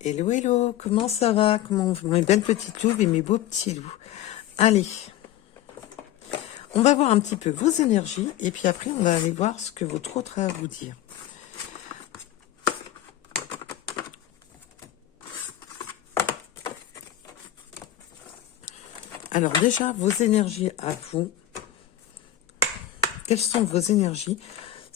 Hello, hello, comment ça va? Comment mes belles petites louves et mes beaux petits loups? Allez, on va voir un petit peu vos énergies et puis après on va aller voir ce que votre autre a à vous dire. Alors déjà, vos énergies à vous. Quelles sont vos énergies?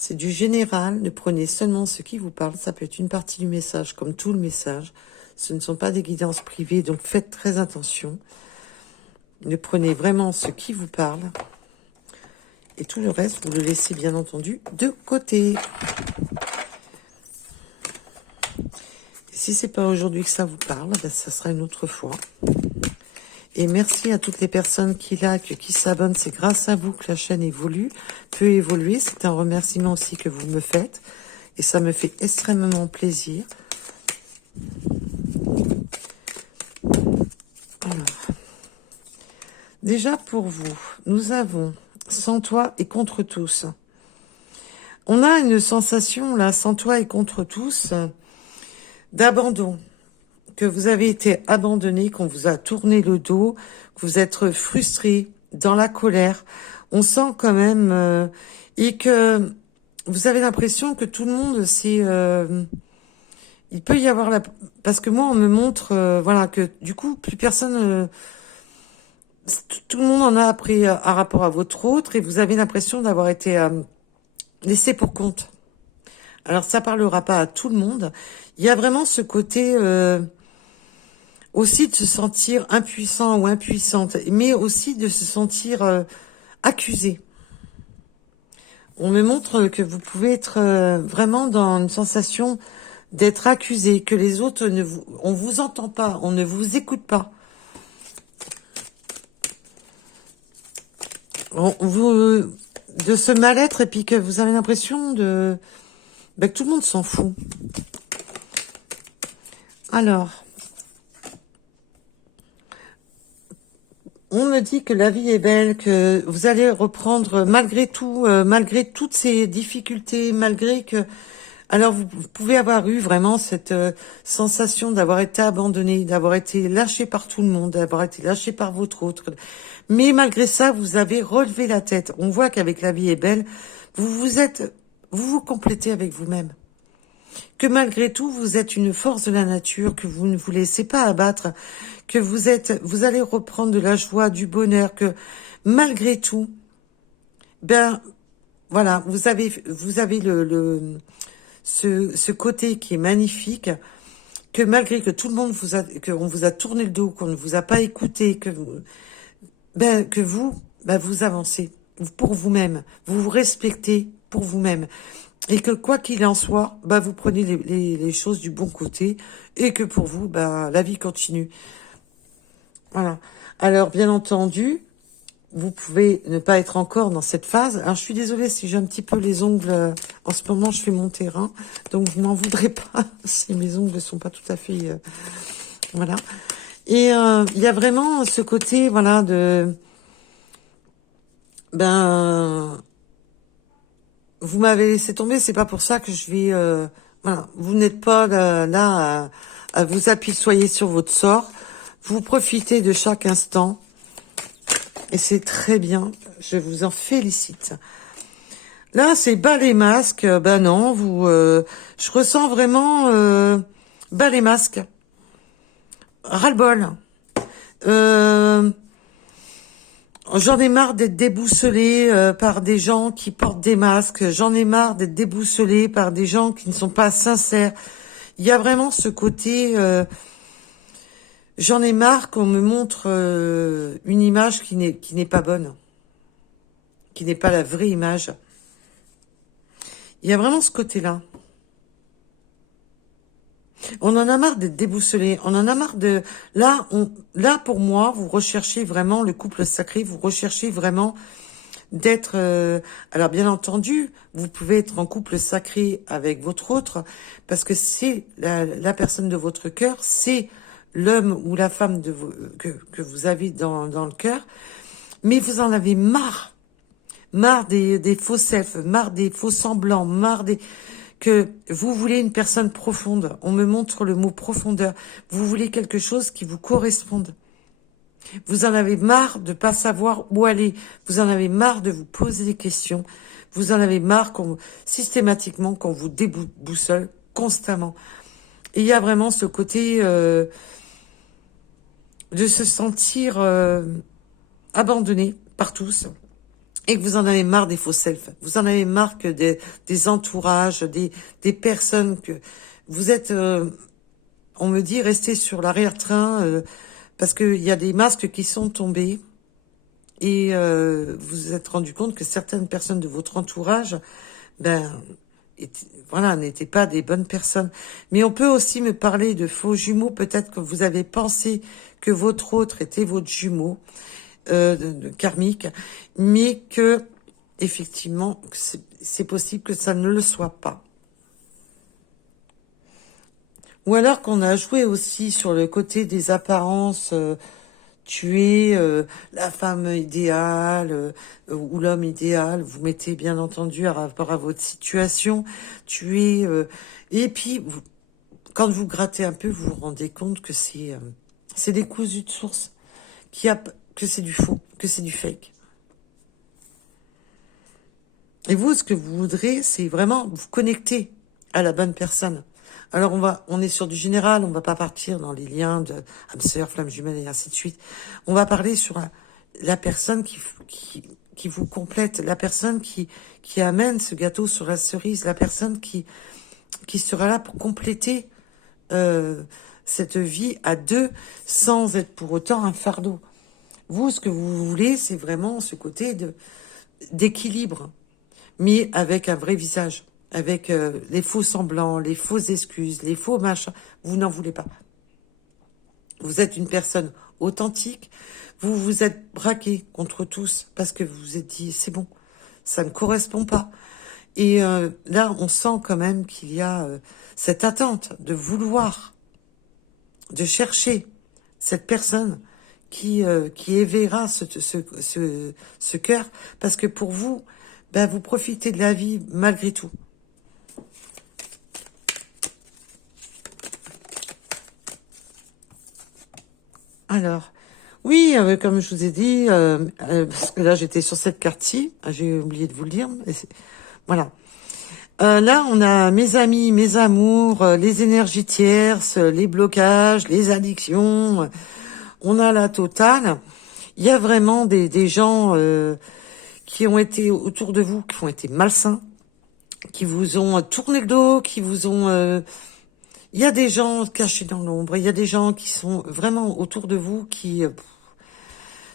C'est du général, ne prenez seulement ce qui vous parle. Ça peut être une partie du message comme tout le message. Ce ne sont pas des guidances privées, donc faites très attention. Ne prenez vraiment ce qui vous parle. Et tout le reste, vous le laissez bien entendu de côté. Si c'est pas aujourd'hui que ça vous parle, ben ça sera une autre fois. Et merci à toutes les personnes qui likent, qui s'abonnent. C'est grâce à vous que la chaîne évolue, peut évoluer. C'est un remerciement aussi que vous me faites. Et ça me fait extrêmement plaisir. Alors, déjà pour vous, nous avons sans toi et contre tous. On a une sensation là, sans toi et contre tous, d'abandon. Que vous avez été abandonné, qu'on vous a tourné le dos, que vous êtes frustré, dans la colère. On sent quand même et que vous avez l'impression que tout le monde c'est il peut y avoir parce que moi on me montre voilà que du coup plus personne tout le monde en a appris à rapport à votre autre et vous avez l'impression d'avoir été laissé pour compte. Alors ça parlera pas à tout le monde. Il y a vraiment ce côté aussi de se sentir impuissant ou impuissante, mais aussi de se sentir accusé. On me montre que vous pouvez être vraiment dans une sensation d'être accusé, que les autres on vous entend pas, on ne vous écoute pas. De ce mal-être et puis que vous avez l'impression que tout le monde s'en fout. Alors, on me dit que la vie est belle, que vous allez reprendre malgré tout, malgré toutes ces difficultés, malgré que... Alors, vous pouvez avoir eu vraiment cette sensation d'avoir été abandonné, d'avoir été lâché par tout le monde, d'avoir été lâché par votre autre. Mais malgré ça, vous avez relevé la tête. On voit qu'avec la vie est belle, vous vous complétez avec vous-même. Que malgré tout, vous êtes une force de la nature, que vous ne vous laissez pas abattre, que vous allez reprendre de la joie, du bonheur, que malgré tout, voilà, vous avez ce côté qui est magnifique, que malgré que tout le monde qu'on vous a tourné le dos, qu'on ne vous a pas écouté, que vous avancez pour vous-même, vous vous respectez pour vous-même. Et que quoi qu'il en soit, vous prenez les choses du bon côté et que pour vous, la vie continue. Voilà. Alors, bien entendu, vous pouvez ne pas être encore dans cette phase. Alors, je suis désolée si j'ai un petit peu les ongles. En ce moment, je fais mon terrain. Donc, vous m'en voudrez pas si mes ongles ne sont pas tout à fait... voilà. Et il y a vraiment ce côté, voilà, de... vous m'avez laissé tomber, c'est pas pour ça que je vais... voilà, vous n'êtes pas là à vous apitoyer sur votre sort. Vous profitez de chaque instant. Et c'est très bien, je vous en félicite. Là, c'est bas les masques. Non, je ressens vraiment bas les masques. Ras-le-bol. J'en ai marre d'être déboussolée par des gens qui portent des masques. J'en ai marre d'être déboussolée par des gens qui ne sont pas sincères. Il y a vraiment ce côté... j'en ai marre qu'on me montre une image qui n'est pas bonne. Qui n'est pas la vraie image. Il y a vraiment ce côté-là. On en a marre d'être déboussolé. On en a marre de... Là, pour moi, vous recherchez vraiment le couple sacré. Vous recherchez vraiment d'être... Alors, bien entendu, vous pouvez être en couple sacré avec votre autre parce que c'est la personne de votre cœur. C'est l'homme ou la femme que vous avez dans le cœur. Mais vous en avez marre. Marre des faux selfs, marre des faux semblants, marre des... que vous voulez une personne profonde. On me montre le mot profondeur. Vous voulez quelque chose qui vous corresponde. Vous en avez marre de pas savoir où aller. Vous en avez marre de vous poser des questions. Vous en avez marre systématiquement qu'on vous déboussole constamment. Et il y a vraiment ce côté de se sentir abandonné par tous. Et que vous en avez marre des faux self. Vous en avez marre que des entourages, des personnes que vous êtes, on me dit, resté sur l'arrière-train parce qu'il y a des masques qui sont tombés et vous vous êtes rendu compte que certaines personnes de votre entourage, voilà, n'étaient pas des bonnes personnes. Mais on peut aussi me parler de faux jumeaux. Peut-être que vous avez pensé que votre autre était votre jumeau. Karmique, mais que effectivement c'est possible que ça ne le soit pas. Ou alors qu'on a joué aussi sur le côté des apparences, tuer la femme idéale ou l'homme idéal, vous mettez bien entendu à rapport à votre situation, tuer et puis quand vous grattez un peu, vous vous rendez compte que c'est des cousus de source, que c'est du faux, que c'est du fake. Et vous, ce que vous voudrez, c'est vraiment vous connecter à la bonne personne. Alors on est sur du général, on va pas partir dans les liens de âme sœur, flamme jumelle et ainsi de suite. On va parler sur la personne qui vous complète, la personne qui amène ce gâteau sur la cerise, la personne qui sera là pour compléter cette vie à deux sans être pour autant un fardeau. Vous, ce que vous voulez, c'est vraiment ce côté d'équilibre, mais avec un vrai visage, avec les faux semblants, les fausses excuses, les faux machins. Vous n'en voulez pas. Vous êtes une personne authentique. Vous vous êtes braqué contre tous parce que vous vous êtes dit, c'est bon, ça ne me correspond pas. Et là, on sent quand même qu'il y a cette attente de vouloir, de chercher cette personne qui éveillera ce cœur, parce que pour vous, vous profitez de la vie malgré tout. Alors, oui, comme je vous ai dit, parce que là j'étais sur cette carte-ci, j'ai oublié de vous le dire, voilà. Là, on a mes amis, mes amours, les énergies tierces, les blocages, les addictions. On a la totale. Il y a vraiment des gens qui ont été autour de vous, qui ont été malsains, qui vous ont tourné le dos, qui vous ont... Il y a des gens cachés dans l'ombre, il y a des gens qui sont vraiment autour de vous, qui...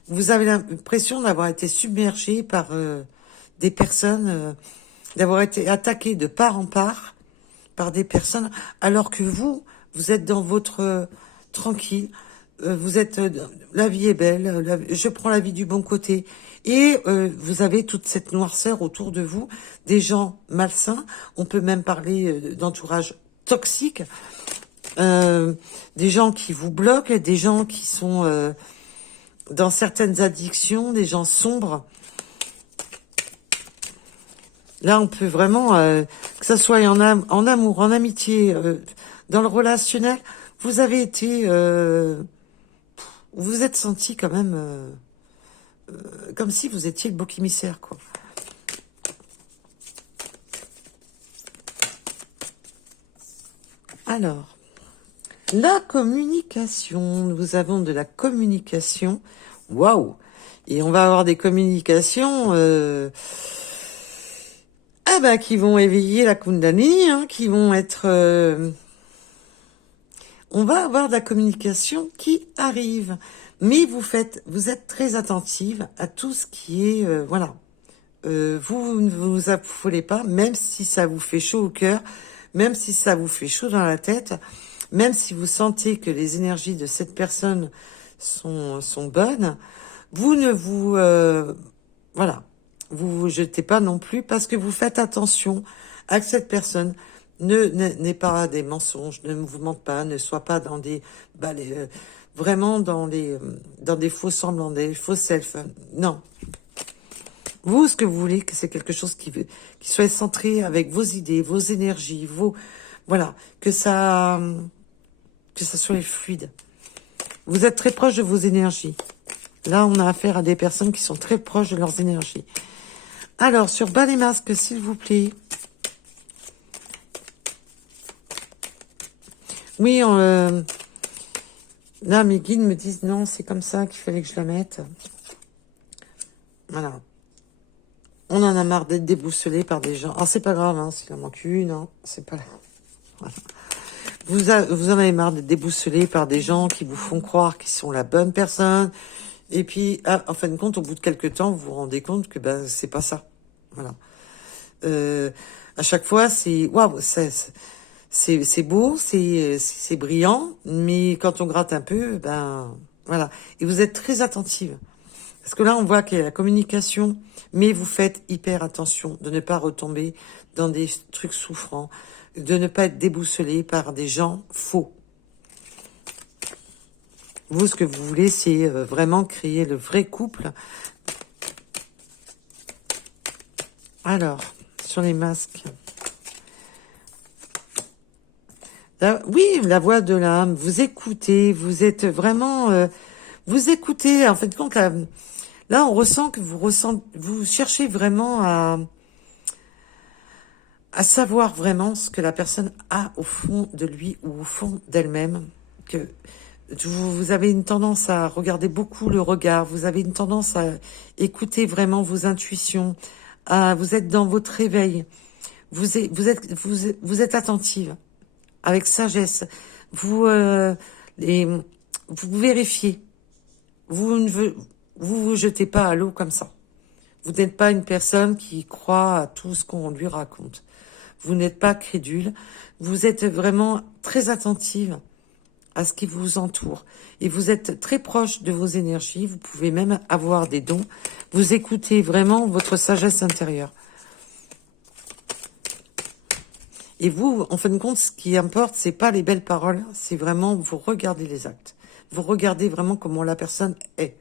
vous avez l'impression d'avoir été submergé par des personnes, d'avoir été attaqué de part en part par des personnes, alors que vous êtes dans votre tranquille, vous êtes... la vie est belle, je prends la vie du bon côté. Et vous avez toute cette noirceur autour de vous, des gens malsains, on peut même parler d'entourage toxique, des gens qui vous bloquent, des gens qui sont dans certaines addictions, des gens sombres. Là, on peut vraiment, que ça soit en amour, en amitié, dans le relationnel, vous avez été... vous êtes senti quand même comme si vous étiez le bouc émissaire, quoi. Alors, la communication. Nous avons de la communication. Waouh! Et on va avoir des communications qui vont éveiller la Kundalini, hein, qui vont être... on va avoir de la communication qui arrive. Mais vous êtes très attentive à tout ce qui est... voilà. Vous ne vous affolez pas, même si ça vous fait chaud au cœur, même si ça vous fait chaud dans la tête, même si vous sentez que les énergies de cette personne sont bonnes, vous ne vous... voilà. Vous vous jetez pas non plus, parce que vous faites attention à que cette personne n'ait pas des mensonges, ne vous mente pas, ne soit pas dans des... vraiment dans des faux semblants, des faux self. Non. Vous, ce que vous voulez, que c'est quelque chose qui soit centré avec vos idées, vos énergies, voilà, que ça soit fluide. Vous êtes très proche de vos énergies. Là, on a affaire à des personnes qui sont très proches de leurs énergies. Alors, sur bas les masques, s'il vous plaît. Oui, là, mes guides me disent non, c'est comme ça qu'il fallait que je la mette. Voilà. On en a marre d'être déboussolé par des gens. Alors, c'est pas grave, hein, s'il en manque une, hein, c'est pas... Voilà. Vous en avez marre d'être déboussolé par des gens qui vous font croire qu'ils sont la bonne personne. Et puis, en fin de compte, au bout de quelques temps, vous vous rendez compte que ben c'est pas ça. Voilà. À chaque fois, c'est waouh, c'est beau, c'est brillant, mais quand on gratte un peu, ben voilà. Et vous êtes très attentive. Parce que là, on voit qu'il y a la communication, mais vous faites hyper attention de ne pas retomber dans des trucs souffrants, de ne pas être déboussolé par des gens faux. Vous, ce que vous voulez, c'est vraiment créer le vrai couple. Alors, sur les masques. Là, oui, la voix de l'âme, vous écoutez, vous êtes vraiment... vous écoutez, en fait, de compte, là, on ressent que vous cherchez vraiment à savoir vraiment ce que la personne a au fond de lui ou au fond d'elle-même. Que vous avez une tendance à regarder beaucoup le regard, vous avez une tendance à écouter vraiment vos intuitions, vous êtes dans votre réveil, vous êtes attentive, avec sagesse, vous, vous vérifiez, vous ne vous jetez pas à l'eau comme ça. Vous n'êtes pas une personne qui croit à tout ce qu'on lui raconte. Vous n'êtes pas crédule. Vous êtes vraiment très attentive à ce qui vous entoure. Et vous êtes très proche de vos énergies. Vous pouvez même avoir des dons. Vous écoutez vraiment votre sagesse intérieure. Et vous, en fin de compte, ce qui importe, c'est pas les belles paroles. C'est vraiment, vous regardez les actes. Vous regardez vraiment comment la personne est.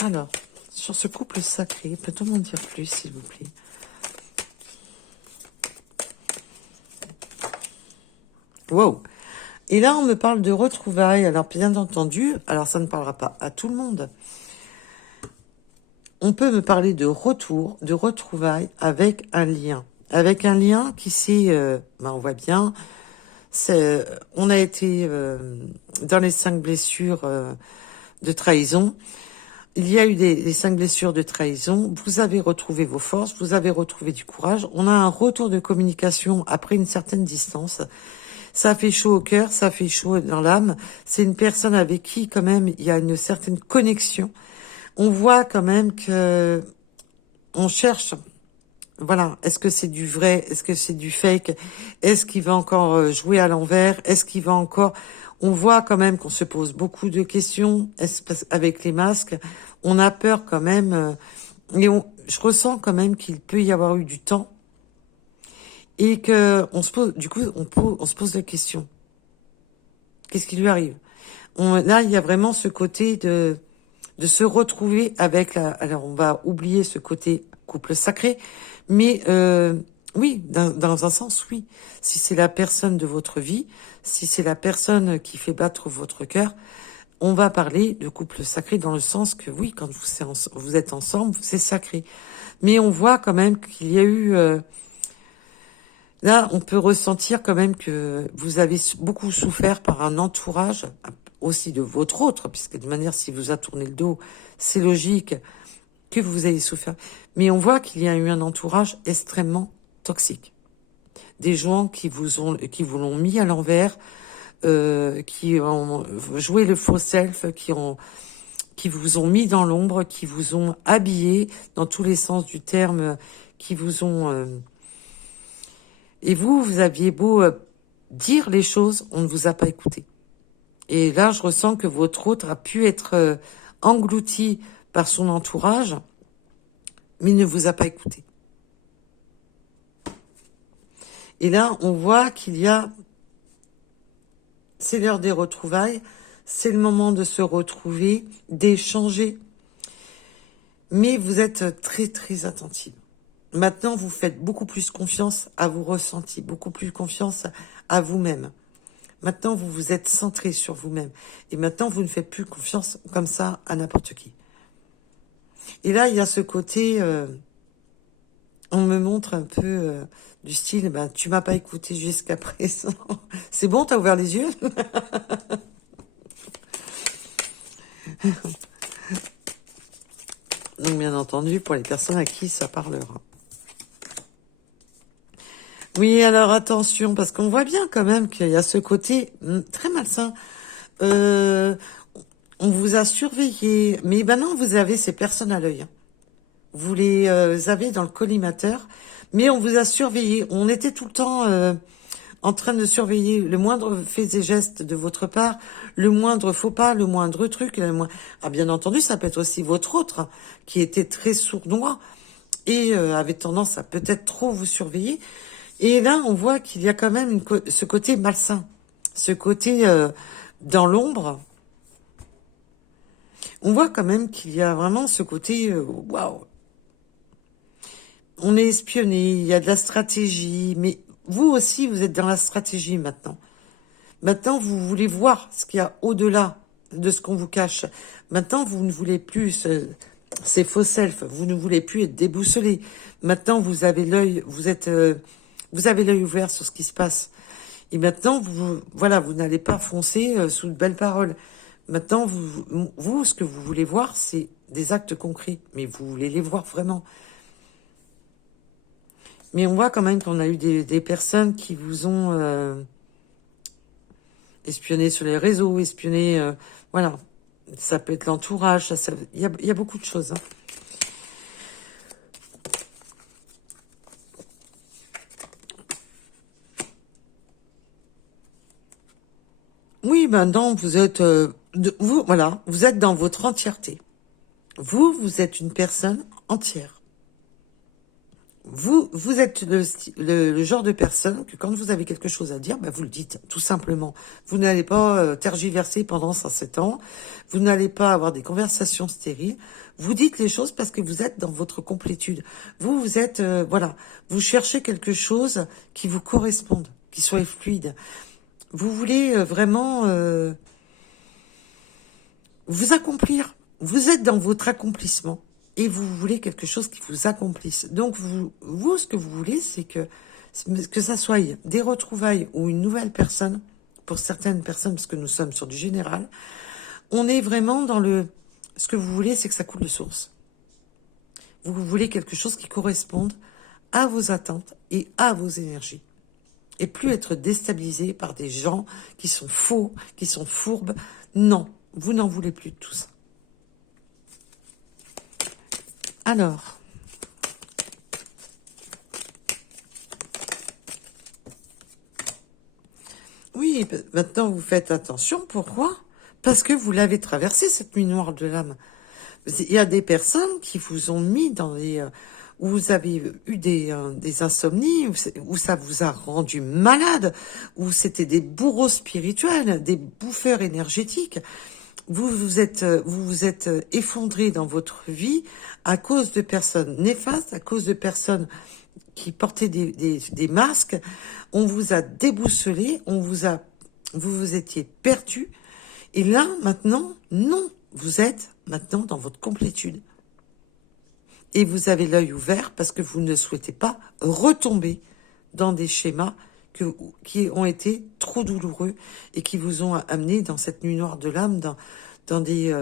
Alors, sur ce couple sacré, peut-on m'en dire plus, s'il vous plaît? Wow. Et là, on me parle de retrouvailles. Alors, bien entendu, alors ça ne parlera pas à tout le monde. On peut me parler de retour, de retrouvailles avec un lien. Avec un lien qui s'est, on voit bien, on a été dans les 5 blessures de trahison. Il y a eu les 5 blessures de trahison. Vous avez retrouvé vos forces, vous avez retrouvé du courage. On a un retour de communication après une certaine distance. Ça fait chaud au cœur, ça fait chaud dans l'âme. C'est une personne avec qui, quand même, il y a une certaine connexion. On voit quand même que on cherche. Voilà. Est-ce que c'est du vrai? Est-ce que c'est du fake? Est-ce qu'il va encore jouer à l'envers? Est-ce qu'il va encore... On voit quand même qu'on se pose beaucoup de questions avec les masques. On a peur quand même. Et je ressens quand même qu'il peut y avoir eu du temps. Et que on se pose, du coup, on se pose la question. Qu'est-ce qui lui arrive? Là, il y a vraiment ce côté de se retrouver avec alors, on va oublier ce côté couple sacré, mais oui, dans un sens, oui. Si c'est la personne de votre vie, si c'est la personne qui fait battre votre cœur, on va parler de couple sacré dans le sens que oui, quand vous êtes ensemble, c'est sacré. Mais on voit quand même qu'il y a eu... là, on peut ressentir quand même que vous avez beaucoup souffert par un entourage, aussi de votre autre, puisque de manière, si vous a tourné le dos, c'est logique que vous ayez souffert. Mais on voit qu'il y a eu un entourage extrêmement toxique. Des gens qui vous l'ont mis à l'envers, qui ont joué le faux self, qui vous ont mis dans l'ombre, qui vous ont habillé dans tous les sens du terme, qui vous ont... et vous aviez beau dire les choses, on ne vous a pas écouté. Et là, je ressens que votre autre a pu être englouti par son entourage, mais il ne vous a pas écouté. Et là, on voit qu'il y a... C'est l'heure des retrouvailles, c'est le moment de se retrouver, d'échanger. Mais vous êtes très, très attentive. Maintenant, vous faites beaucoup plus confiance à vos ressentis, beaucoup plus confiance à vous-même. Maintenant, vous vous êtes centré sur vous-même. Et maintenant, vous ne faites plus confiance comme ça à n'importe qui. Et là, il y a ce côté, on me montre un peu du style, ben, tu m'as pas écouté jusqu'à présent. C'est bon, t'as ouvert les yeux? Donc, bien entendu, pour les personnes à qui ça parlera. Oui, alors attention, parce qu'on voit bien quand même qu'il y a ce côté très malsain. Euh, on vous a surveillé, mais maintenant vous avez ces personnes à l'œil. Vous les avez dans le collimateur, mais on vous a surveillé. On était tout le temps en train de surveiller le moindre fait et geste de votre part, le moindre faux pas, le moindre truc. Ah, bien entendu, ça peut être aussi votre autre, qui était très sournois et avait tendance à peut-être trop vous surveiller. Et là, on voit qu'il y a quand même ce côté malsain, ce côté dans l'ombre. On voit quand même qu'il y a vraiment ce côté waouh. On est espionné, il y a de la stratégie, mais vous aussi, vous êtes dans la stratégie maintenant. Maintenant, vous voulez voir ce qu'il y a au-delà de ce qu'on vous cache. Maintenant, vous ne voulez plus ces faux selfs, vous ne voulez plus être déboussolé. Maintenant, vous avez l'œil, vous avez l'œil ouvert sur ce qui se passe. Et maintenant, voilà, vous n'allez pas foncer sous de belles paroles. Maintenant, vous, ce que vous voulez voir, c'est des actes concrets, mais vous voulez les voir vraiment. Mais on voit quand même qu'on a eu des personnes qui vous ont espionné sur les réseaux, espionné, voilà. Ça peut être l'entourage, il y a beaucoup de choses. Hein. Oui, maintenant, vous êtes, voilà, vous êtes dans votre entièreté. Vous êtes une personne entière. Vous êtes le genre de personne que quand vous avez quelque chose à dire, ben vous le dites, tout simplement. Vous n'allez pas tergiverser pendant 7 ans. Vous n'allez pas avoir des conversations stériles. Vous dites les choses parce que vous êtes dans votre complétude. Vous êtes, voilà, vous cherchez quelque chose qui vous corresponde, qui soit fluide. Vous voulez vraiment vous accomplir. Vous êtes dans votre accomplissement. Et vous voulez quelque chose qui vous accomplisse. Donc, ce que vous voulez, c'est que ça soit des retrouvailles ou une nouvelle personne, pour certaines personnes, parce que nous sommes sur du général, on est vraiment dans ce que vous voulez, c'est que ça coule de source. Vous voulez quelque chose qui corresponde à vos attentes et à vos énergies. Et plus être déstabilisé par des gens qui sont faux, qui sont fourbes. Non, vous n'en voulez plus de tout ça. Alors, oui, maintenant vous faites attention. Pourquoi? Parce que vous l'avez traversé, cette nuit noire de l'âme. Il y a des personnes qui vous ont mis dans où vous avez eu des insomnies, où ça vous a rendu malade, où c'était des bourreaux spirituels, des bouffeurs énergétiques. Vous vous êtes effondré dans votre vie à cause de personnes néfastes, à cause de personnes qui portaient des masques. On vous a déboussolé, vous étiez perdu. Et là, maintenant, non, vous êtes maintenant dans votre complétude. Et vous avez l'œil ouvert parce que vous ne souhaitez pas retomber dans des schémas qui ont été trop douloureux et qui vous ont amené dans cette nuit noire de l'âme, dans des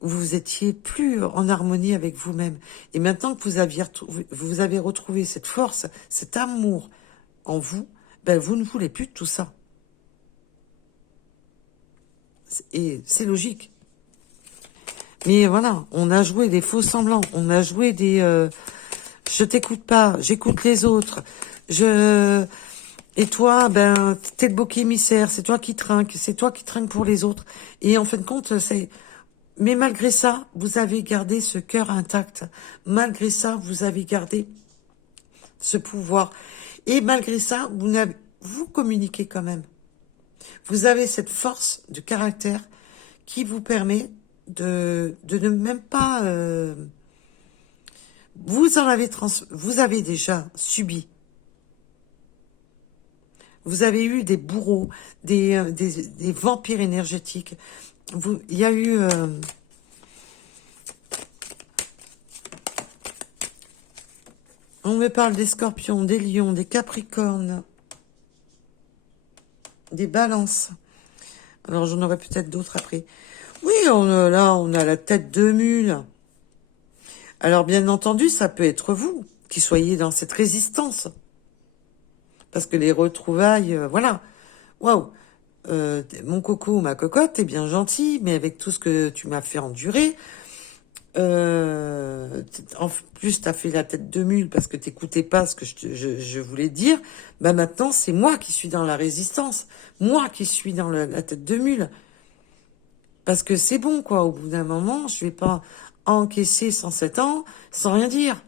où vous étiez plus en harmonie avec vous-même. Et maintenant que vous avez retrouvé cette force, cet amour en vous, ben vous ne voulez plus de tout ça. Et c'est logique. Mais voilà, on a joué des faux semblants, on a joué des je t'écoute pas, j'écoute les autres. Et toi, ben t'es le bouc émissaire, c'est toi qui trinques, pour les autres. Et en fin de compte, mais malgré ça, vous avez gardé ce cœur intact. Malgré ça, vous avez gardé ce pouvoir. Et malgré ça, vous communiquez quand même. Vous avez cette force de caractère qui vous permet de ne même pas Vous avez déjà subi. Vous avez eu des bourreaux, des vampires énergétiques. Il y a eu... on me parle des scorpions, des lions, des capricornes, des balances. Alors, j'en aurai peut-être d'autres après. Oui, là, on a la tête de mule. Alors, bien entendu, ça peut être vous qui soyez dans cette résistance. Parce que les retrouvailles, voilà. Waouh, mon coco ou ma cocotte, t'es bien gentil, mais avec tout ce que tu m'as fait endurer, en plus t'as fait la tête de mule parce que t'écoutais pas ce que je voulais dire. Bah maintenant, c'est moi qui suis dans la résistance, moi qui suis dans la tête de mule. Parce que c'est bon, quoi. Au bout d'un moment, je vais pas encaisser 107 ans sans rien dire.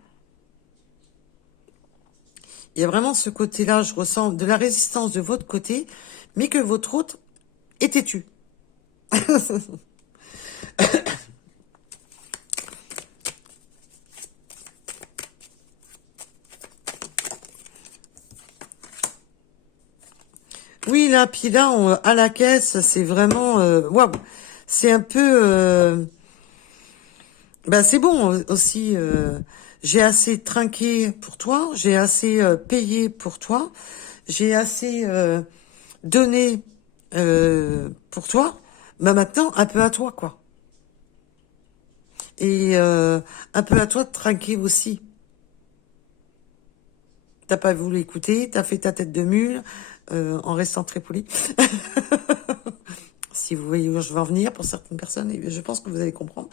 Il y a vraiment ce côté-là, je ressens de la résistance de votre côté, mais que votre autre est têtu. Oui, là, puis là, à la caisse, c'est vraiment... waouh, c'est un peu... bah, c'est bon aussi. J'ai assez trinqué pour toi, j'ai assez payé pour toi, j'ai assez donné pour toi. Bah maintenant, un peu à toi, quoi. Et un peu à toi de trinquer aussi. T'as pas voulu écouter, t'as fait ta tête de mule en restant très poli. Si vous voyez où je veux en venir, pour certaines personnes, et je pense que vous allez comprendre.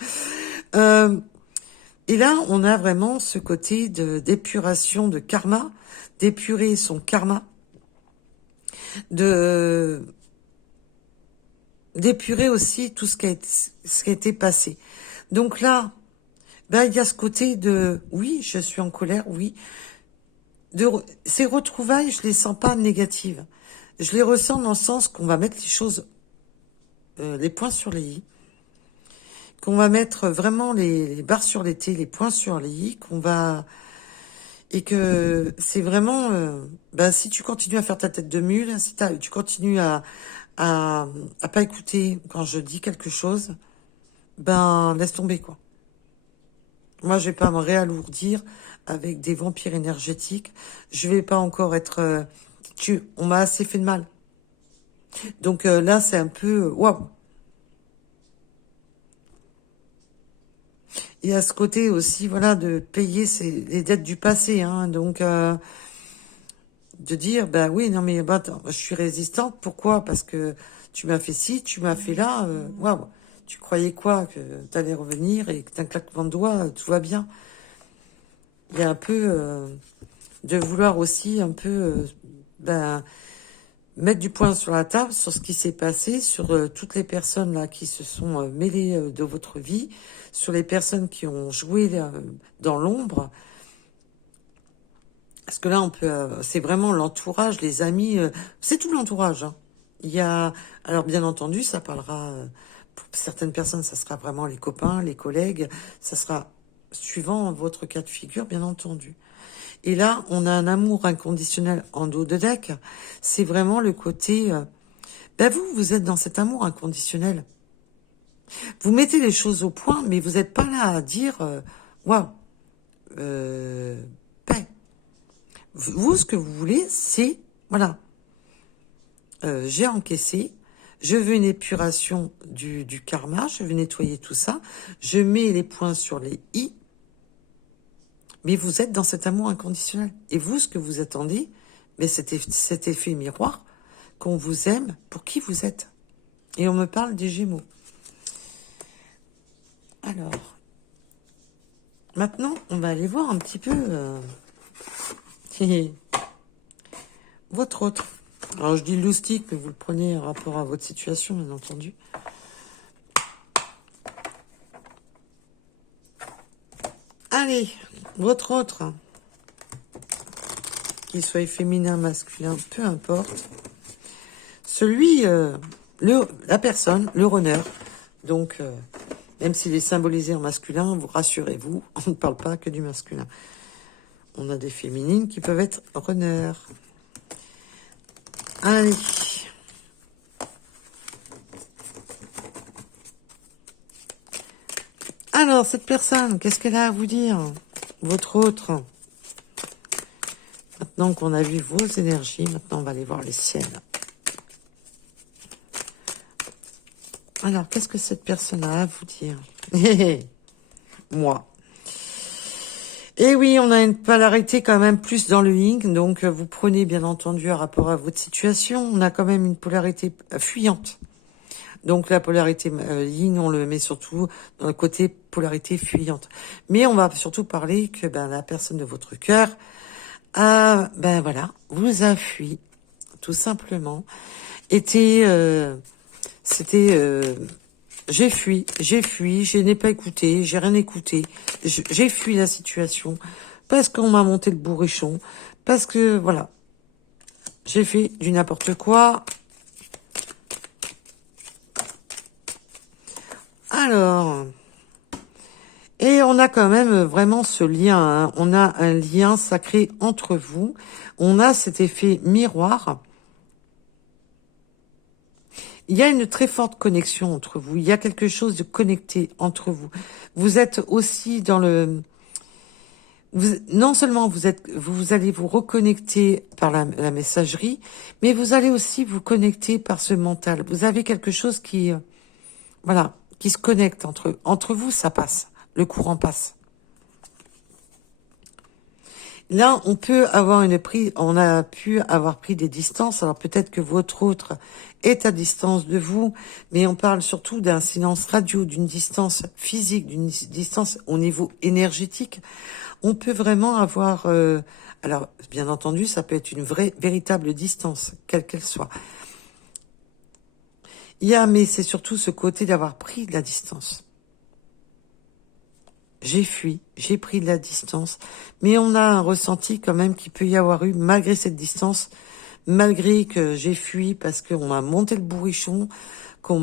Et là, on a vraiment ce côté d'épuration de karma, d'épurer son karma, d'épurer aussi tout ce qui a été passé. Donc là, ben, il y a ce côté de, oui, je suis en colère, oui. Ces retrouvailles, je les sens pas négatives. Je les ressens dans le sens qu'on va mettre les choses, les points sur les i, qu'on va mettre vraiment les barres sur les t, les points sur les i, qu'on va... Et que c'est vraiment... ben, si tu continues à faire ta tête de mule, si tu continues à pas écouter quand je dis quelque chose, ben laisse tomber, quoi. Moi, je vais pas me réalourdir avec des vampires énergétiques. Je vais pas encore être... on m'a assez fait de mal. Donc là, c'est un peu... waouh. Il y a ce côté aussi, voilà, de payer les dettes du passé. Hein, donc, de dire, ben oui, non mais bah, attends, je suis résistante. Pourquoi? Parce que tu m'as fait ci, tu m'as fait là. Waouh. Tu croyais quoi? Que t'allais revenir et que d'un claquement de doigts, tout va bien. Il y a un peu de vouloir aussi un peu ben, mettre du poing sur la table sur ce qui s'est passé, sur toutes les personnes là qui se sont mêlées de votre vie, sur les personnes qui ont joué dans l'ombre. Parce que là, on peut, c'est vraiment l'entourage, les amis, c'est tout l'entourage. Hein. Il y a, alors bien entendu, ça parlera pour certaines personnes, ça sera vraiment les copains, les collègues, ça sera suivant votre cas de figure, bien entendu. Et là, on a un amour inconditionnel en dos de deck. C'est vraiment le côté, ben vous êtes dans cet amour inconditionnel. Vous mettez les choses au point, mais vous n'êtes pas là à dire, waouh, paix. Vous, ce que vous voulez, c'est, voilà, j'ai encaissé, je veux une épuration du karma, je veux nettoyer tout ça, je mets les points sur les i, mais vous êtes dans cet amour inconditionnel. Et vous, ce que vous attendez, mais cet effet miroir, qu'on vous aime pour qui vous êtes. Et on me parle des Gémeaux. Alors, maintenant, on va aller voir un petit peu votre autre. Alors, je dis loustique, mais vous le prenez en rapport à votre situation, bien entendu. Allez, votre autre, qu'il soit féminin, masculin, peu importe. Celui, la personne, le runner, donc Même s'il est symbolisé en masculin, vous rassurez-vous, on ne parle pas que du masculin. On a des féminines qui peuvent être runner. Allez. Alors, cette personne, qu'est-ce qu'elle a à vous dire? Votre autre. Maintenant qu'on a vu vos énergies, maintenant on va aller voir les siennes. Alors, qu'est-ce que cette personne a à vous dire? Moi. Et oui, on a une polarité quand même plus dans le yin, donc vous prenez bien entendu un rapport à votre situation. On a quand même une polarité fuyante. Donc la polarité yin, on le met surtout dans le côté polarité fuyante. Mais on va surtout parler que la personne de votre cœur a, vous a fui, tout simplement. J'ai fui, je n'ai pas écouté, j'ai rien écouté, j'ai fui la situation parce qu'on m'a monté le bourrichon, parce que voilà, j'ai fait du n'importe quoi. Alors, et on a quand même vraiment ce lien, hein. On a un lien sacré entre vous, on a cet effet miroir. Il y a une très forte connexion entre vous. Il y a quelque chose de connecté entre vous. Vous êtes aussi dans le... non seulement vous allez vous reconnecter par la messagerie, mais vous allez aussi vous connecter par ce mental. Vous avez quelque chose qui, qui se connecte entre vous, ça passe. Le courant passe. Là, on a pu avoir pris des distances. Alors peut-être que votre autre est à distance de vous, mais on parle surtout d'un silence radio, d'une distance physique, d'une distance au niveau énergétique. On peut vraiment avoir, alors bien entendu, ça peut être une véritable distance, quelle qu'elle soit. Mais c'est surtout ce côté d'avoir pris de la distance. J'ai fui, j'ai pris de la distance, mais on a un ressenti quand même qu'il peut y avoir eu malgré cette distance, malgré que j'ai fui parce qu'on m'a monté le bourrichon, en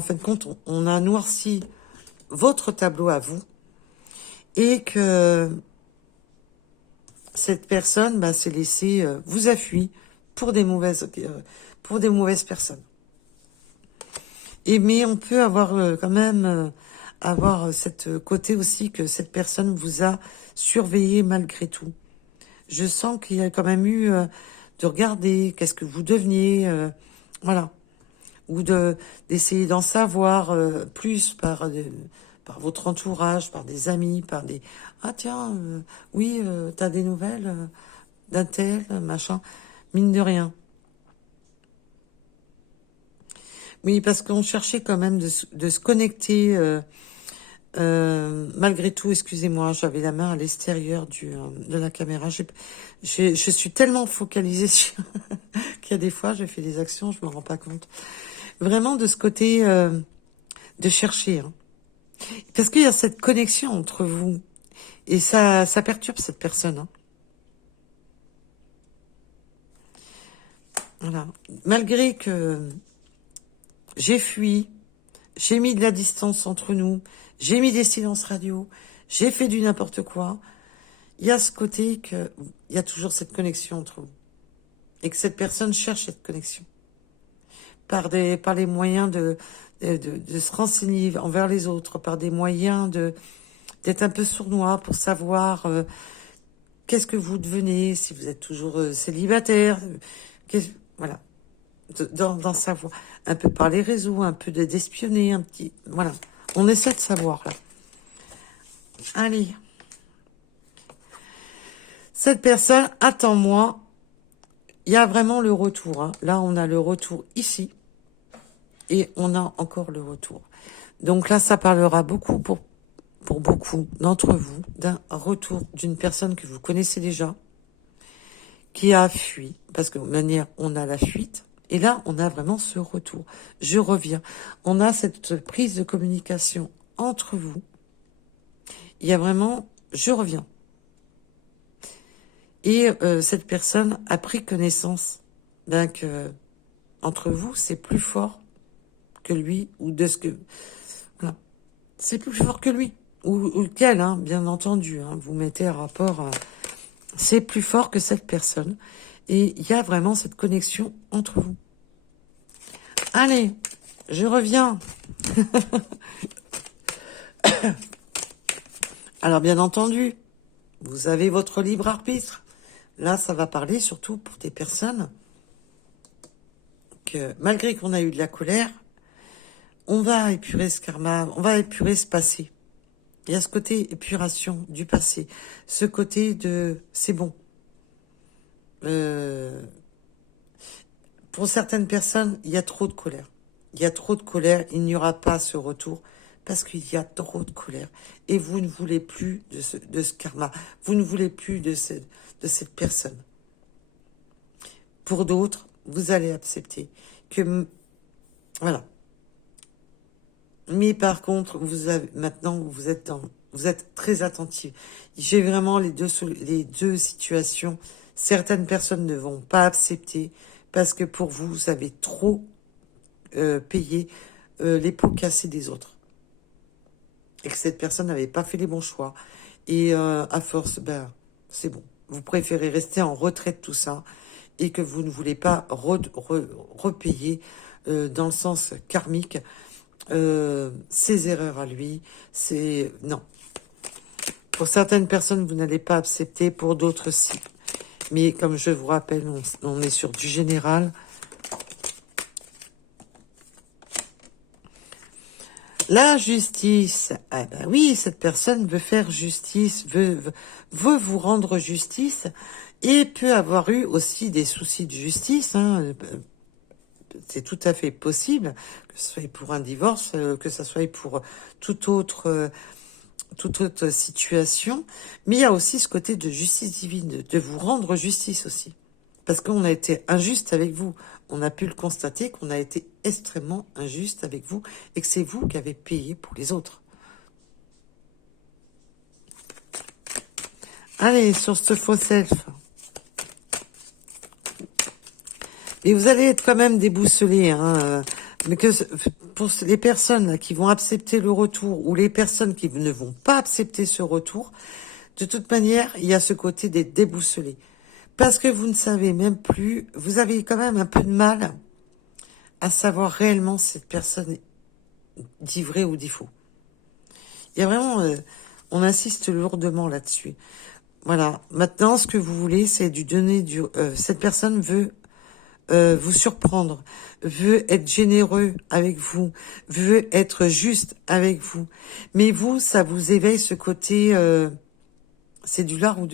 fin de compte, on a noirci votre tableau à vous et que cette personne s'est laissée, vous a fui pour des mauvaises personnes. Mais on peut avoir quand même avoir cette côté aussi que cette personne vous a surveillé malgré tout. Je sens qu'il y a quand même eu de regarder qu'est-ce que vous deveniez, voilà, ou d'essayer d'en savoir plus par votre entourage, par des amis, par des tiens, oui, t'as des nouvelles d'un tel, machin, mine de rien. Oui, parce qu'on cherchait quand même de se connecter. Malgré tout, excusez-moi, j'avais la main à l'extérieur de la caméra. Je suis tellement focalisée sur qu'il y a des fois, je fais des actions, je me rends pas compte. Vraiment de ce côté de chercher, hein. Parce qu'il y a cette connexion entre vous et ça perturbe cette personne, hein. Voilà. Malgré que j'ai fui, j'ai mis de la distance entre nous, j'ai mis des silences radio, j'ai fait du n'importe quoi. Il y a ce côté que il y a toujours cette connexion entre vous et que cette personne cherche cette connexion par les moyens de se renseigner envers les autres, par des moyens d'être un peu sournois pour savoir qu'est-ce que vous devenez, si vous êtes toujours célibataire, voilà, dans savoir un peu par les réseaux, un peu d'espionner, un petit, voilà. On essaie de savoir, là. Allez. Cette personne, attends-moi. Il y a vraiment le retour, hein. Là, on a le retour ici. Et on a encore le retour. Donc là, ça parlera beaucoup pour beaucoup d'entre vous d'un retour d'une personne que vous connaissez déjà, qui a fui. Parce que de manière, on a la fuite. Et là, on a vraiment ce retour. Je reviens. On a cette prise de communication entre vous. Il y a vraiment, je reviens. Et cette personne a pris connaissance que entre vous, c'est plus fort que lui, ou de ce que... Voilà. C'est plus fort que lui, ou qu'elle, hein, bien entendu. Hein, vous mettez un rapport... c'est plus fort que cette personne. Et il y a vraiment cette connexion entre vous. Allez, je reviens. Alors, bien entendu, vous avez votre libre arbitre. Là, ça va parler surtout pour des personnes que, malgré qu'on a eu de la colère, on va épurer ce karma, on va épurer ce passé. Il y a ce côté épuration du passé, ce côté de c'est bon. Pour certaines personnes, il y a trop de colère. Il y a trop de colère, il n'y aura pas ce retour parce qu'il y a trop de colère. Et vous ne voulez plus de ce karma, vous ne voulez plus de cette personne. Pour d'autres, vous allez accepter que... Voilà. Mais par contre, maintenant, vous êtes très attentif. J'ai vraiment les deux situations. Certaines personnes ne vont pas accepter parce que pour vous, vous avez trop payé les pots cassés des autres. Et que cette personne n'avait pas fait les bons choix. Et à force, ben, c'est bon. Vous préférez rester en retrait de tout ça et que vous ne voulez pas repayer dans le sens karmique ses erreurs à lui. Non. Pour certaines personnes, vous n'allez pas accepter, pour d'autres, si. Mais comme je vous rappelle, on est sur du général. La justice. Ah ben oui, cette personne veut faire justice, veut vous rendre justice et peut avoir eu aussi des soucis de justice. Hein. C'est tout à fait possible, que ce soit pour un divorce, que ce soit pour toute autre situation. Mais il y a aussi ce côté de justice divine, de vous rendre justice aussi. Parce qu'on a été injuste avec vous. On a pu le constater qu'on a été extrêmement injuste avec vous et que c'est vous qui avez payé pour les autres. Allez, sur ce faux self. Et vous allez être quand même déboussolés, hein, mais que pour les personnes là, qui vont accepter le retour ou les personnes qui ne vont pas accepter ce retour, de toute manière, il y a ce côté d'être déboussolés. Parce que vous ne savez même plus, vous avez quand même un peu de mal à savoir réellement si cette personne dit vrai ou dit faux. Il y a vraiment, on insiste lourdement là-dessus. Voilà. Maintenant, ce que vous voulez, c'est cette personne veut vous surprendre, veut être généreux avec vous, veut être juste avec vous. Mais vous, ça vous éveille ce côté, c'est du lard ou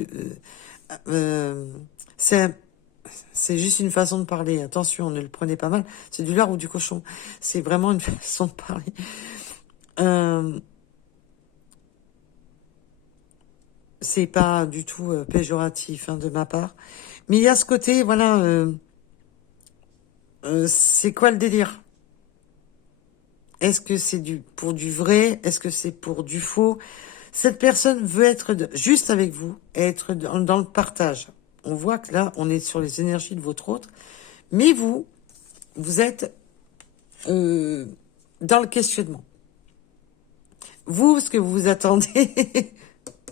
c'est juste une façon de parler. Attention, ne le prenez pas mal. C'est du lard ou du cochon. C'est vraiment une façon de parler. C'est pas du tout péjoratif de ma part. Mais il y a ce côté, voilà, c'est quoi le délire? Est-ce que c'est pour du vrai? Est-ce que c'est pour du faux? Cette personne veut être juste avec vous, et être dans le partage. On voit que là, on est sur les énergies de votre autre. Mais vous êtes dans le questionnement. Vous, ce que vous vous attendez,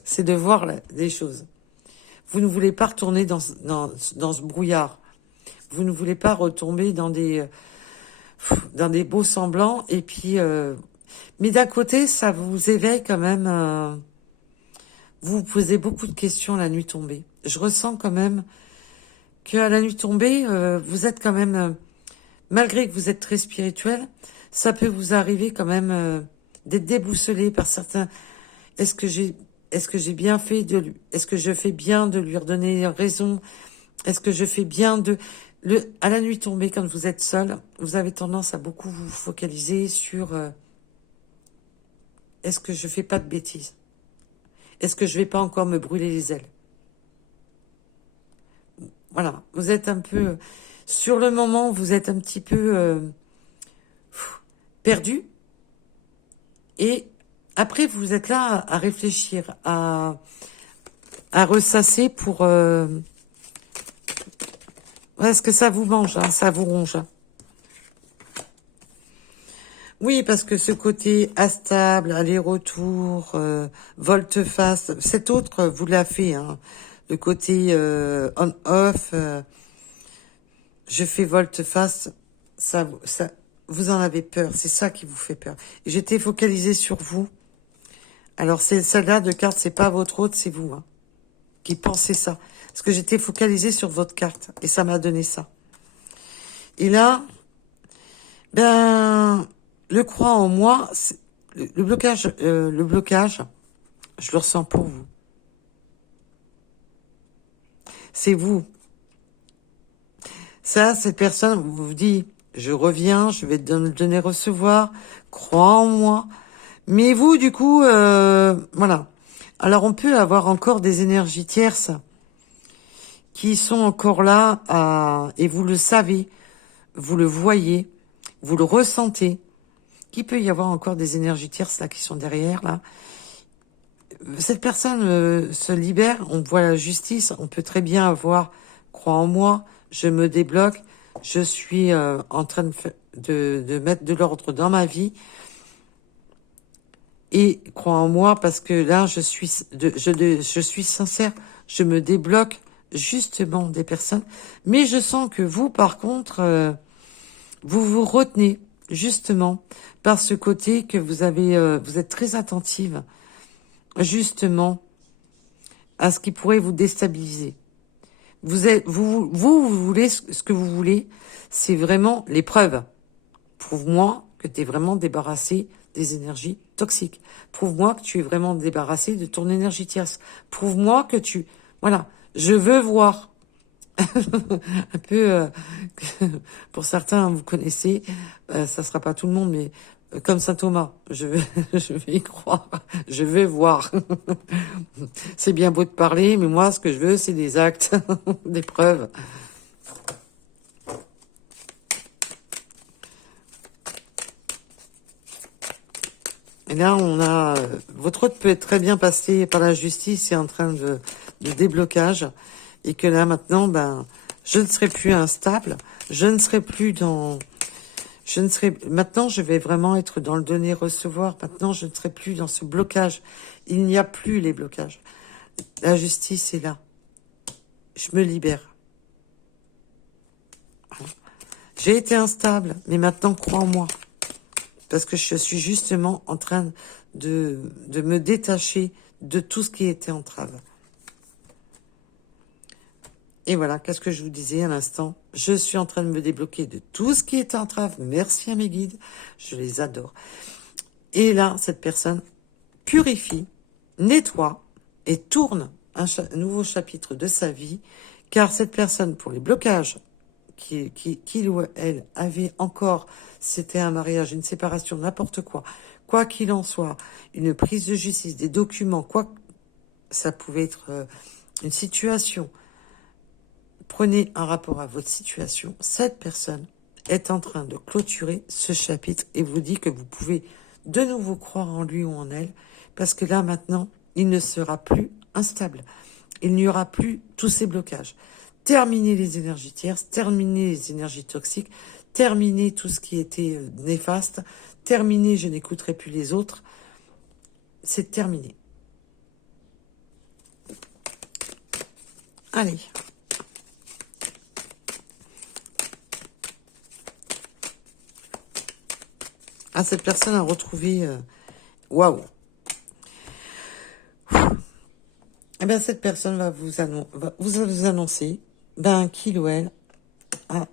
c'est de voir les choses. Vous ne voulez pas retourner dans ce brouillard. Vous ne voulez pas retomber dans des beaux semblants. Et puis, mais d'un côté, ça vous éveille quand même. Vous vous posez beaucoup de questions la nuit tombée. Je ressens quand même qu'à la nuit tombée, vous êtes quand même, malgré que vous êtes très spirituel, ça peut vous arriver quand même d'être déboussolé par certains. Est-ce que j'ai bien fait est-ce que je fais bien de lui redonner raison? Est-ce que je fais bien à la nuit tombée, quand vous êtes seul, vous avez tendance à beaucoup vous focaliser sur est-ce que je fais pas de bêtises? Est-ce que je vais pas encore me brûler les ailes? Voilà, vous êtes un peu... Sur le moment, vous êtes un petit peu perdu. Et après, vous êtes là à réfléchir, à ressasser pour... Est-ce que ça vous mange, ça vous ronge? Oui, parce que ce côté instable, aller-retour, volte-face, cet autre vous l'a fait, hein. Le côté on-off, je fais volte-face, ça, vous en avez peur, c'est ça qui vous fait peur. Et j'étais focalisée sur vous. Alors c'est celle-là de carte, c'est pas votre autre, c'est vous, hein, qui pensez ça. Parce que j'étais focalisée sur votre carte et ça m'a donné ça. Et là, ben, le croix en moi, le blocage, je le ressens pour vous. C'est vous. Ça, cette personne vous dit, je reviens, je vais te donner recevoir, crois en moi. Mais vous, du coup, voilà. Alors, on peut avoir encore des énergies tierces qui sont encore là, et vous le savez, vous le voyez, vous le ressentez, qu'il peut y avoir encore des énergies tierces là qui sont derrière, là. Cette personne se libère, on voit la justice, on peut très bien avoir, crois en moi, je me débloque, je suis en train de mettre de l'ordre dans ma vie, et crois en moi parce que là, je suis sincère, je me débloque justement des personnes, mais je sens que vous, par contre, vous vous retenez justement par ce côté que vous avez, vous êtes très attentive justement à ce qui pourrait vous déstabiliser. Vous voulez ce que vous voulez, c'est vraiment l'épreuve. Prouve-moi que tu es vraiment débarrassé des énergies toxiques. Prouve-moi que tu es vraiment débarrassé de ton énergie tierce. Prouve-moi que tu... Voilà, je veux voir. Un peu, pour certains, vous connaissez, ça sera pas tout le monde, mais comme saint Thomas, je vais y croire, je veux voir. C'est bien beau de parler, mais moi, ce que je veux, c'est des actes, des preuves. Et là, on a... votre hôte peut être très bien passé par la justice et en train de déblocage. Et que là, maintenant, ben, je ne serai plus instable. Je ne serai plus dans... Maintenant, je vais vraiment être dans le donner-recevoir. Maintenant, je ne serai plus dans ce blocage. Il n'y a plus les blocages. La justice est là. Je me libère. J'ai été instable, mais maintenant, crois en moi. Parce que je suis justement en train de me détacher de tout ce qui était entrave. Et voilà, qu'est-ce que je vous disais à l'instant? Je suis en train de me débloquer de tout ce qui est entrave. Merci à mes guides, je les adore. Et là, cette personne purifie, nettoie et tourne un nouveau chapitre de sa vie, car cette personne, pour les blocages qu'il ou elle avait encore, c'était un mariage, une séparation, n'importe quoi, quoi qu'il en soit, une prise de justice, des documents, quoi, ça pouvait être une situation. Prenez un rapport à votre situation. Cette personne est en train de clôturer ce chapitre et vous dit que vous pouvez de nouveau croire en lui ou en elle, parce que là, maintenant, il ne sera plus instable. Il n'y aura plus tous ces blocages. Terminez les énergies tierces, terminez les énergies toxiques, terminez tout ce qui était néfaste, terminez je n'écouterai plus les autres. C'est terminé. Allez. Ah, cette personne a retrouvé... Waouh. Eh bien, cette personne va vous annoncer qu'il ou elle a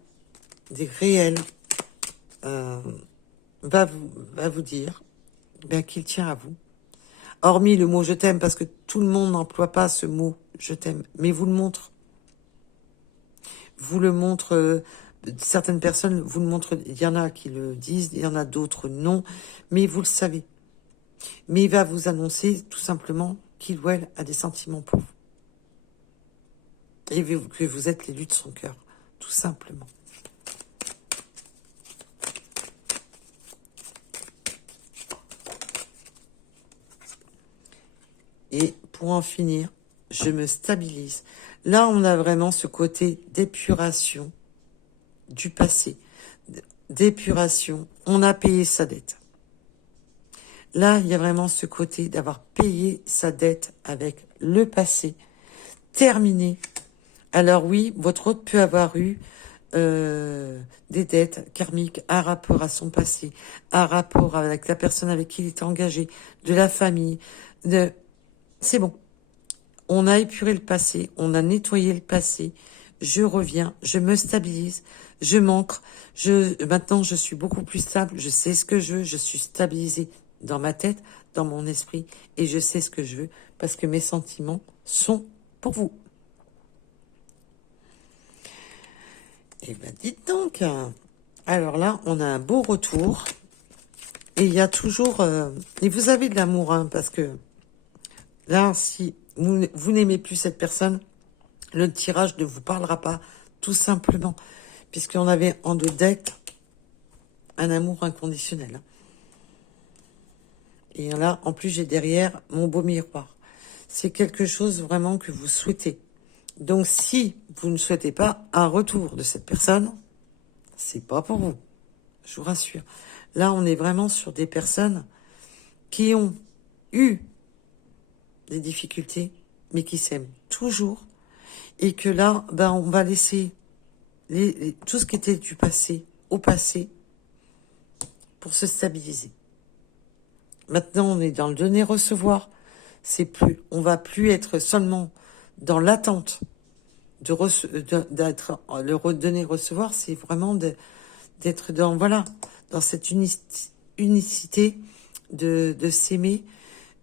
des réels... va vous dire qu'il tient à vous. Hormis le mot « je t'aime », parce que tout le monde n'emploie pas ce mot « je t'aime », mais vous le montre. Vous le montre... certaines personnes vous le montrent, il y en a qui le disent, il y en a d'autres non, mais vous le savez. Mais il va vous annoncer tout simplement qu'il ou elle a des sentiments pour vous. Et que vous êtes l'élu de son cœur, tout simplement. Et pour en finir, je me stabilise. Là, on a vraiment ce côté d'épuration du passé, d'épuration on a payé sa dette. Là, il y a vraiment ce côté d'avoir payé sa dette avec le passé, terminé. Alors oui, votre hôte peut avoir eu des dettes karmiques, un rapport à son passé, un rapport avec la personne avec qui il était engagé, de la famille. C'est bon. On a épuré le passé, on a nettoyé le passé. Je reviens, je me stabilise, je m'ancre. Maintenant, je suis beaucoup plus stable. Je sais ce que je veux. Je suis stabilisée dans ma tête, dans mon esprit, et je sais ce que je veux parce que mes sentiments sont pour vous. Eh ben, dites donc. Alors là, on a un beau retour. Et il y a toujours... et vous avez de l'amour, hein, parce que là, si vous n'aimez plus cette personne, le tirage ne vous parlera pas, tout simplement. Puisqu'on avait en deux decks un amour inconditionnel. Et là, en plus, j'ai derrière mon beau miroir. C'est quelque chose vraiment que vous souhaitez. Donc, si vous ne souhaitez pas un retour de cette personne, c'est pas pour vous. Je vous rassure. Là, on est vraiment sur des personnes qui ont eu des difficultés, mais qui s'aiment toujours. Et que là, ben, on va laisser tout ce qui était du passé au passé pour se stabiliser. Maintenant, on est dans le donner-recevoir. On va plus être seulement dans l'attente d'être le redonner-recevoir. C'est vraiment d'être dans cette unicité de s'aimer,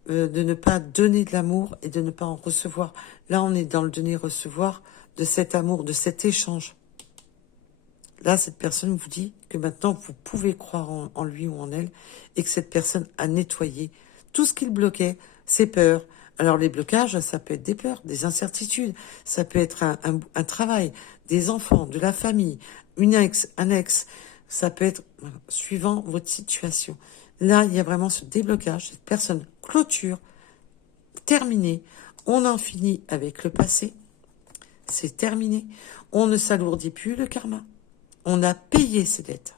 de ne pas donner de l'amour et de ne pas en recevoir. Là, on est dans le donner-recevoir de cet amour, de cet échange. Là, cette personne vous dit que maintenant, vous pouvez croire en lui ou en elle et que cette personne a nettoyé tout ce qui le bloquait, ses peurs. Alors, les blocages, ça peut être des peurs, des incertitudes, ça peut être un travail, des enfants, de la famille, un ex, ça peut être suivant votre situation. Là, il y a vraiment ce déblocage, cette personne clôture, terminé, on en finit avec le passé, c'est terminé, on ne s'alourdit plus le karma. On a payé ses dettes.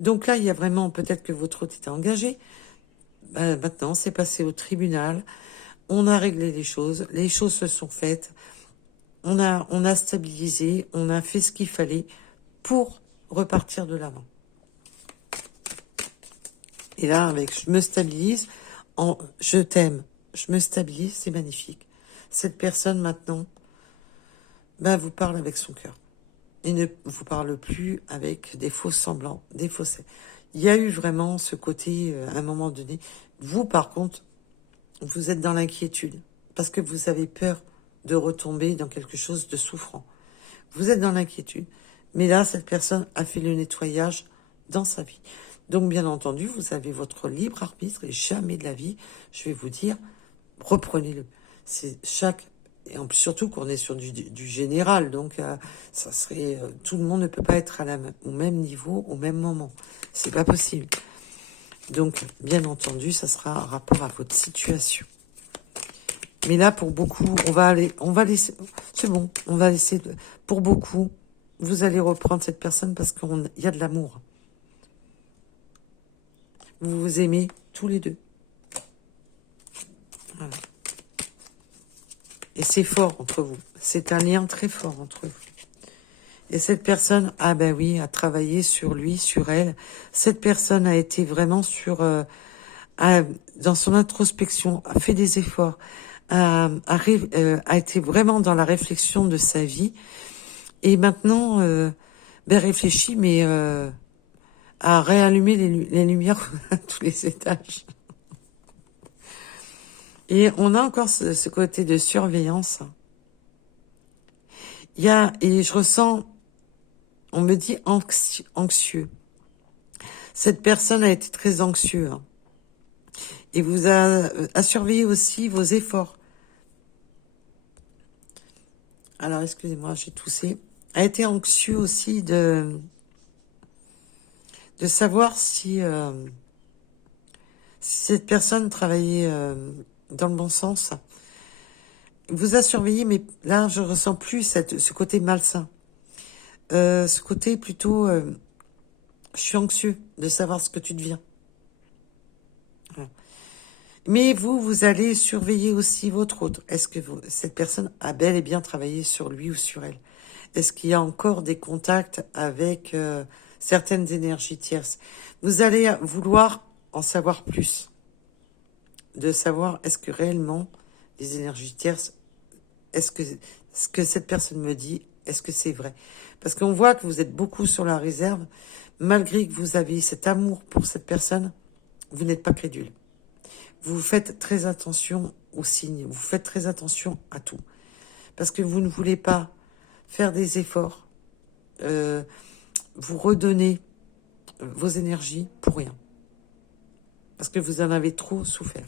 Donc là, il y a vraiment, peut-être que votre hôte était engagé. Maintenant, c'est passé au tribunal. On a réglé les choses se sont faites. On a stabilisé, on a fait ce qu'il fallait pour repartir de l'avant. Et là, avec je me stabilise, je t'aime, je me stabilise, c'est magnifique. Cette personne, maintenant, vous parle avec son cœur. Il ne vous parle plus avec des faux semblants, des faussetés. Il y a eu vraiment ce côté, à un moment donné. Vous, par contre, vous êtes dans l'inquiétude parce que vous avez peur de retomber dans quelque chose de souffrant. Vous êtes dans l'inquiétude. Mais là, cette personne a fait le nettoyage dans sa vie. Donc, bien entendu, vous avez votre libre arbitre et jamais de la vie, je vais vous dire, reprenez-le. C'est et en plus, surtout qu'on est sur du général, donc ça serait tout le monde ne peut pas être au même niveau au même moment, c'est pas possible. Donc bien entendu, ça sera un rapport à votre situation. Mais là, pour beaucoup, on va laisser, c'est bon, on va laisser. Pour beaucoup, vous allez reprendre cette personne parce qu'il y a de l'amour. Vous vous aimez tous les deux. Voilà. Et c'est fort entre vous. C'est un lien très fort entre vous. Et cette personne, a travaillé sur lui, sur elle. Cette personne a été vraiment dans son introspection, a fait des efforts, a été vraiment dans la réflexion de sa vie. Et maintenant, réfléchit, mais à réallumer les lumières à tous les étages. Et on a encore ce côté de surveillance. Et je ressens, on me dit anxieux. Cette personne a été très anxieuse. Et vous a surveillé aussi vos efforts. Alors, excusez-moi, j'ai toussé. A été anxieux aussi de savoir si cette personne travaillait dans le bon sens. Vous a surveillé, mais là, je ressens plus ce côté malsain. Ce côté plutôt Je suis anxieux de savoir ce que tu deviens. Voilà. Mais vous allez surveiller aussi votre autre. Est-ce que cette personne a bel et bien travaillé sur lui ou sur elle? Est-ce qu'il y a encore des contacts avec certaines énergies tierces? Vous allez vouloir en savoir plus. De savoir est-ce que réellement les énergies tierces, est-ce que ce que cette personne me dit, est-ce que c'est vrai? Parce qu'on voit que vous êtes beaucoup sur la réserve, malgré que vous avez cet amour pour cette personne, vous n'êtes pas crédule. Vous faites très attention aux signes, vous faites très attention à tout. Parce que vous ne voulez pas faire des efforts, vous redonner vos énergies pour rien. Parce que vous en avez trop souffert.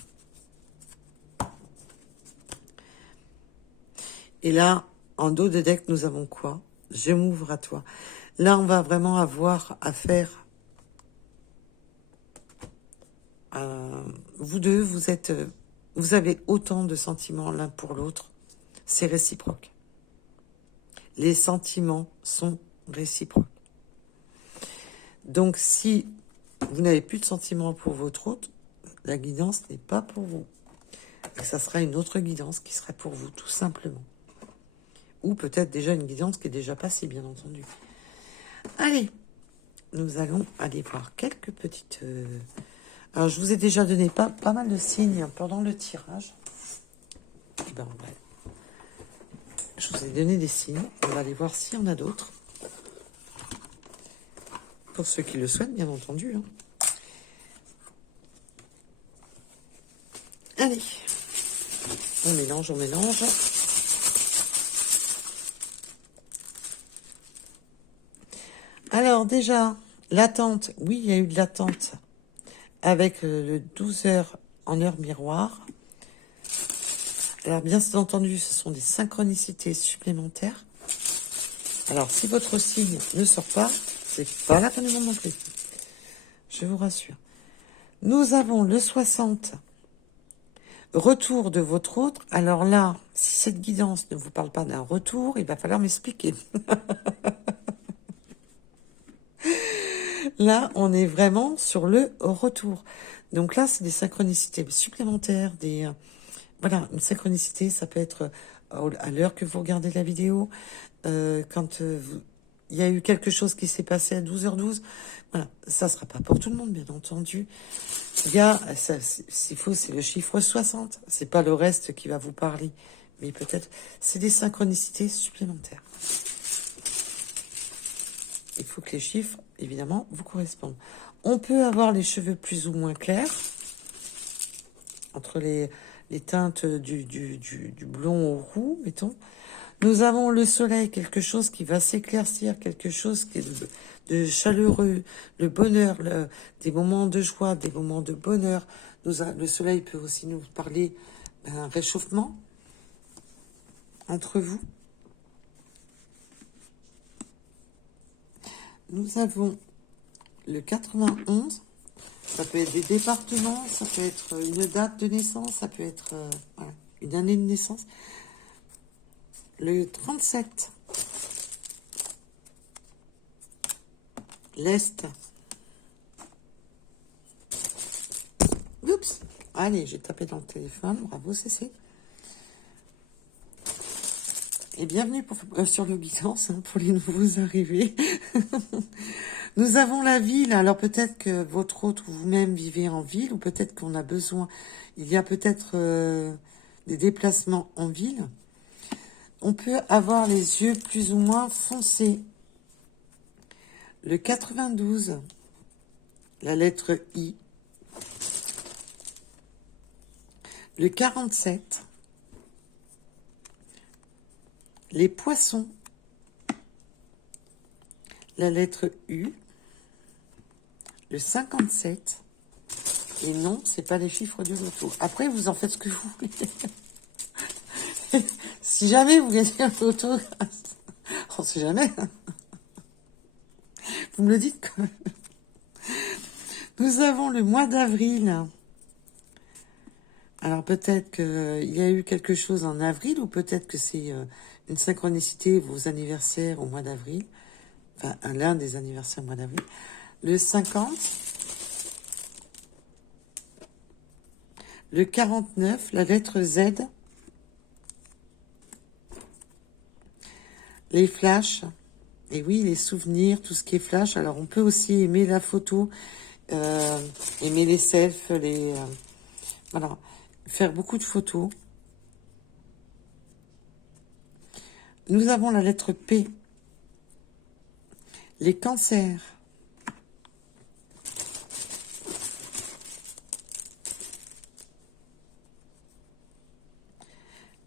Et là, en dos de deck, nous avons quoi? Je m'ouvre à toi. Là, on va vraiment avoir affaire. Vous deux, vous avez autant de sentiments l'un pour l'autre. C'est réciproque. Les sentiments sont réciproques. Donc, si vous n'avez plus de sentiments pour votre autre, la guidance n'est pas pour vous. Et ça sera une autre guidance qui serait pour vous, tout simplement. Ou peut-être déjà une guidance qui est déjà passée, bien entendu. Allez, nous allons aller voir quelques petites... Alors, je vous ai déjà donné pas mal de signes pendant le tirage. Ben, ouais. Je vous ai donné des signes. On va aller voir s'il y en a d'autres. Pour ceux qui le souhaitent, bien entendu. Hein. Allez. On mélange, on mélange. Alors, déjà, l'attente. Oui, il y a eu de l'attente. Avec le 12 heures en heure miroir. Alors, bien entendu, ce sont des synchronicités supplémentaires. Alors, si votre signe ne sort pas, c'est pas la fin du monde non plus. Je vous rassure. Nous avons le 60. Retour de votre autre. Alors là, si cette guidance ne vous parle pas d'un retour, il va falloir m'expliquer. Là, on est vraiment sur le retour. Donc là, c'est des synchronicités supplémentaires, voilà, une synchronicité, ça peut être à l'heure que vous regardez la vidéo, quand il y a eu quelque chose qui s'est passé à 12h12. Voilà, ça sera pas pour tout le monde, bien entendu. Il y a, s'il faut, c'est le chiffre 60. C'est pas le reste qui va vous parler, mais peut-être, c'est des synchronicités supplémentaires. Il faut que les chiffres, évidemment, vous correspondent. On peut avoir les cheveux plus ou moins clairs, entre les teintes du blond au roux, mettons. Nous avons le soleil, quelque chose qui va s'éclaircir, quelque chose qui est de chaleureux, le bonheur, des moments de joie, des moments de bonheur. Le soleil peut aussi nous parler d'un réchauffement entre vous. Nous avons le 91. Ça peut être des départements, ça peut être une date de naissance, ça peut être voilà, une année de naissance. Le 37. L'Est. Oups. Allez, j'ai tapé dans le téléphone. Bravo, CC. Et bienvenue sur le guidance hein, pour les nouveaux arrivés. Nous avons la ville. Alors peut-être que votre autre ou vous-même vivez en ville, ou peut-être qu'on a besoin. Il y a peut-être des déplacements en ville. On peut avoir les yeux plus ou moins foncés. Le 92, la lettre I. Le 47, les poissons, la lettre U. Le 57, et non, c'est pas les chiffres du loto. Après, vous en faites ce que vous voulez. Si jamais vous gagnez un loto, on sait jamais. Vous me le dites quand même. Nous avons le mois d'avril. Alors peut-être qu'il y a eu quelque chose en avril, ou peut-être que c'est une synchronicité, vos anniversaires au mois d'avril. Enfin, l'un des anniversaires au mois d'avril. le 50, le 49, la lettre Z, les flashs, et oui, les souvenirs, tout ce qui est flash. Alors, on peut aussi aimer la photo, aimer les selfies, voilà, faire beaucoup de photos. Nous avons la lettre P, les cancers,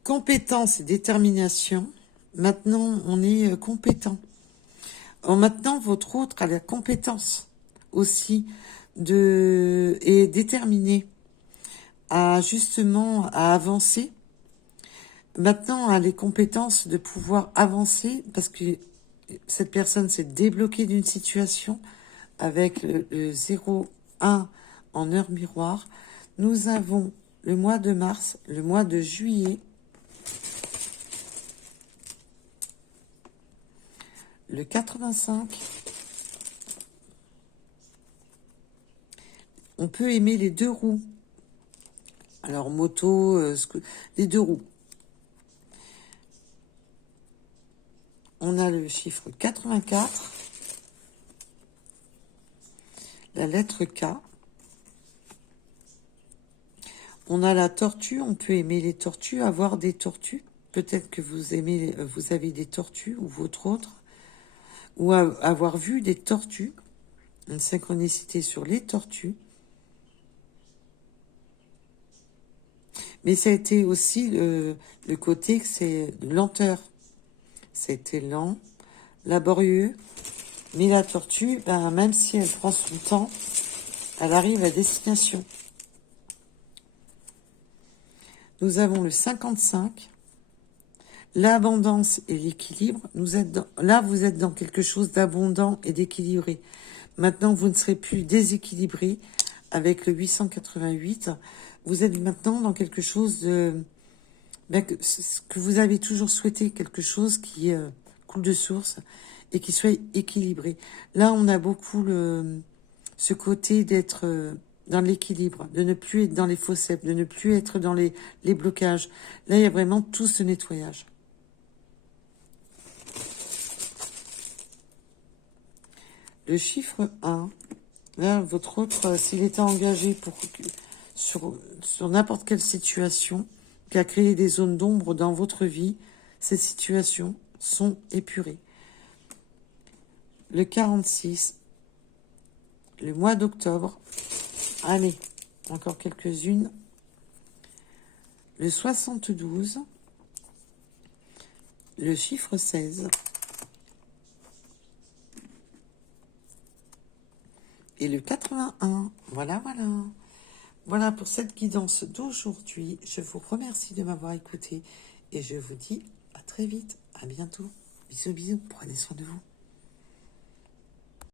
compétence et détermination. Maintenant, on est compétent. Maintenant, votre autre a la compétence aussi et déterminé justement à avancer. Maintenant, a les compétences de pouvoir avancer parce que cette personne s'est débloquée d'une situation avec le 0,1 en heure miroir. Nous avons le mois de mars, le mois de juillet, le 85. On peut aimer les 2 roues. Alors, moto, les 2 roues. On a le chiffre 84, la lettre K. On a la tortue, on peut aimer les tortues, avoir des tortues. Peut-être que vous avez des tortues ou votre autre. Ou avoir vu des tortues. Une synchronicité sur les tortues. Mais ça a été aussi le côté que c'est de lenteur. C'était lent, laborieux. Mais la tortue, même si elle prend son temps, elle arrive à destination. Nous avons le 55, l'abondance et l'équilibre. Là, vous êtes dans quelque chose d'abondant et d'équilibré. Maintenant, vous ne serez plus déséquilibré avec le 888. Vous êtes maintenant dans quelque chose que vous avez toujours souhaité, quelque chose qui coule de source et qui soit équilibré. Là, on a beaucoup ce côté d'être dans l'équilibre, de ne plus être dans les fossettes, de ne plus être dans les blocages. Là, il y a vraiment tout ce nettoyage. Le chiffre 1, là, votre autre, s'il était engagé sur n'importe quelle situation, qui a créé des zones d'ombre dans votre vie, ces situations sont épurées. Le 46, le mois d'octobre, allez, encore quelques-unes. Le 72, le chiffre 16, et le 81. Voilà. Voilà pour cette guidance d'aujourd'hui. Je vous remercie de m'avoir écouté et je vous dis à très vite. À bientôt. Bisous, prenez soin de vous.